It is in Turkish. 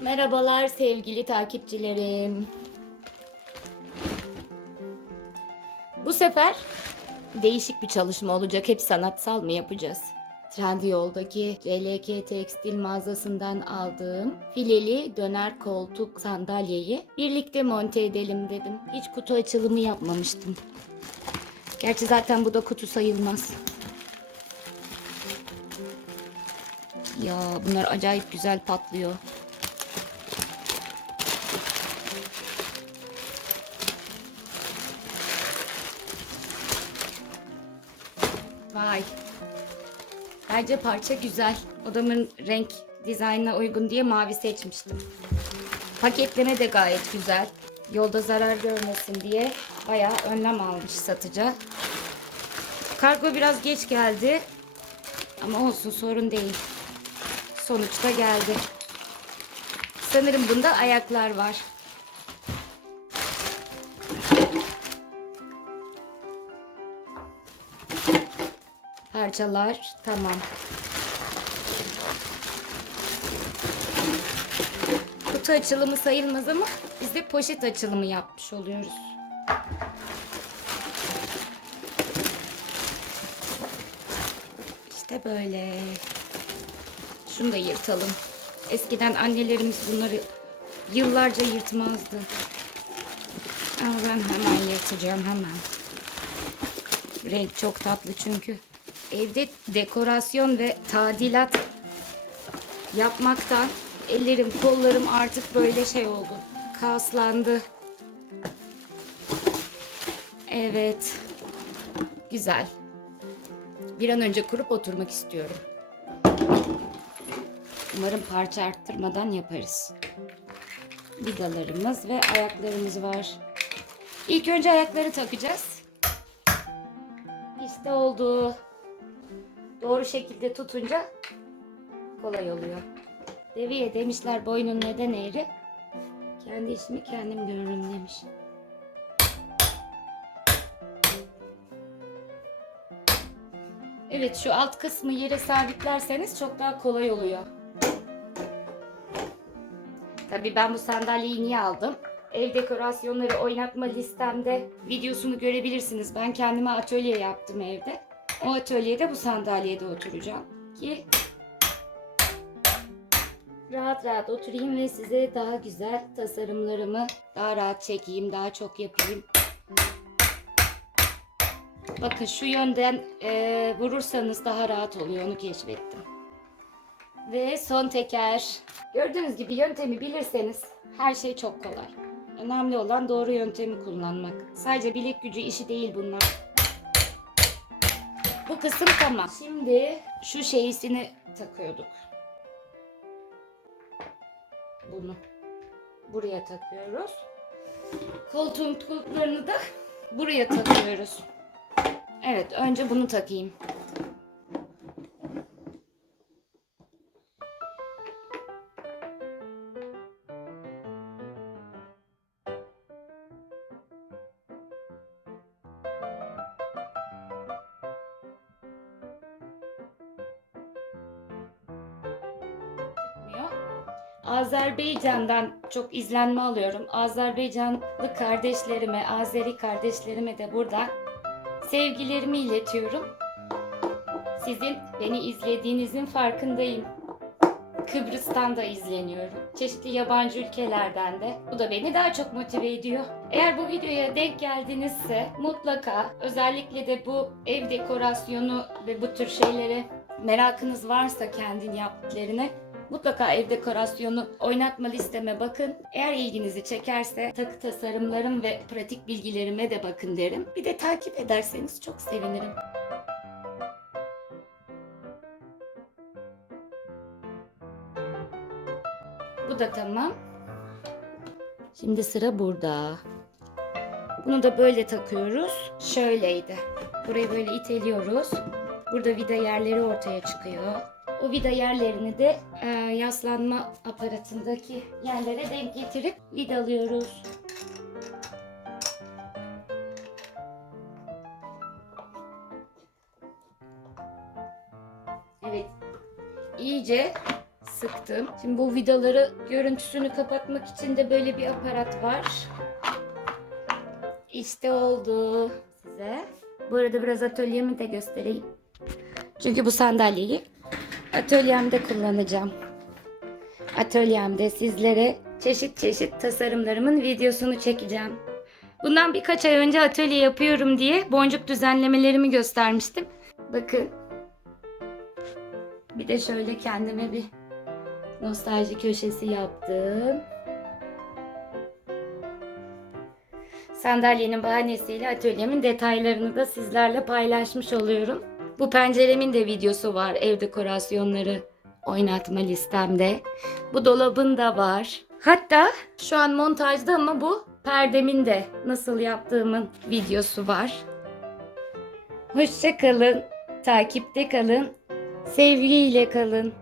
Merhabalar sevgili takipçilerim. Bu sefer değişik bir çalışma olacak. Hep sanatsal mı yapacağız? Trendyol'daki CLK Tekstil mağazasından aldığım fileli döner koltuk sandalyeyi birlikte monte edelim dedim. Hiç kutu açılımı yapmamıştım. Gerçi zaten bu da kutu sayılmaz. Ya bunlar acayip güzel patlıyor. Vay. Bence parça güzel. Odamın renk dizaynına uygun diye mavi seçmiştim. Paketleme de gayet güzel. Yolda zarar görmesin diye bayağı önlem almış satıcı. Kargo biraz geç geldi. Ama olsun sorun değil. Sonuçta geldi. Sanırım bunda ayaklar var. Parçalar tamam. Kutu açılımı sayılmaz ama biz de poşet açılımı yapmış oluyoruz. İşte böyle. Şunu da yırtalım. Eskiden annelerimiz bunları yıllarca yırtmazdı. Ama ben hemen yırtacağım hemen. Renk çok tatlı çünkü. Evde dekorasyon ve tadilat yapmaktan ellerim kollarım artık böyle şey oldu. Kaslandı. Evet. Güzel. Bir an önce kurup oturmak istiyorum. Umarım parça arttırmadan yaparız. Vidalarımız ve ayaklarımız var. İlk önce ayakları takacağız. İşte oldu. Doğru şekilde tutunca kolay oluyor. Deviye demişler boynun neden eğri? Kendi işimi kendim görürüm demiş. Evet şu alt kısmı yere sabitlerseniz çok daha kolay oluyor. Tabii ben bu sandalyeyi niye aldım? Ev dekorasyonları oynatma listemde videosunu görebilirsiniz. Ben kendime atölye yaptım evde. O atölyede bu sandalyede oturacağım ki rahat rahat oturayım ve size daha güzel tasarımlarımı daha rahat çekeyim, daha çok yapayım. Bakın şu yönden eee, vurursanız daha rahat oluyor onu keşfettim. Ve son teker. Gördüğünüz gibi yöntemi bilirseniz her şey çok kolay. Önemli olan doğru yöntemi kullanmak. Sadece bilek gücü işi değil bunlar. Bu kısım tamam. Şimdi şu şeysini takıyorduk. Bunu buraya takıyoruz. Koltuğun kulplarını da buraya takıyoruz. Evet, önce bunu takayım. Azerbaycan'dan çok izlenme alıyorum. Azerbaycanlı kardeşlerime, Azeri kardeşlerime de buradan sevgilerimi iletiyorum. Sizin beni izlediğinizin farkındayım. Kıbrıs'tan da izleniyorum. Çeşitli yabancı ülkelerden de. Bu da beni daha çok motive ediyor. Eğer bu videoya denk geldinizse mutlaka özellikle de bu ev dekorasyonu ve bu tür şeylere merakınız varsa kendin yaptıklarını Mutlaka ev dekorasyonu oynatma listeme bakın. Eğer ilginizi çekerse takı tasarımlarım ve pratik bilgilerime de bakın derim. Bir de takip ederseniz çok sevinirim. Bu da tamam. Şimdi sıra burada. Bunu da böyle takıyoruz. Şöyleydi. Burayı böyle iteliyoruz. Burada vida yerleri ortaya çıkıyor. O vida yerlerini de e, yaslanma aparatındaki yerlere denk getirip vidalıyoruz. Evet. İyice sıktım. Şimdi bu vidaları görüntüsünü kapatmak için de böyle bir aparat var. İşte oldu size. Bu arada biraz atölyemi de göstereyim. Çünkü bu sandalyeyi atölyemde kullanacağım. Atölyemde sizlere çeşit çeşit tasarımlarımın videosunu çekeceğim. Bundan birkaç ay önce atölye yapıyorum diye boncuk düzenlemelerimi göstermiştim. Bakın. Bir de şöyle kendime bir nostalji köşesi yaptım. Sandalyenin bahanesiyle atölyemin detaylarını da sizlerle paylaşmış oluyorum. Bu penceremin de videosu var ev dekorasyonları oynatma listemde. Bu dolabın da var. Hatta şu an montajda ama bu perdemin de nasıl yaptığımın videosu var. Hoşça kalın, takipte kalın, sevgiyle kalın.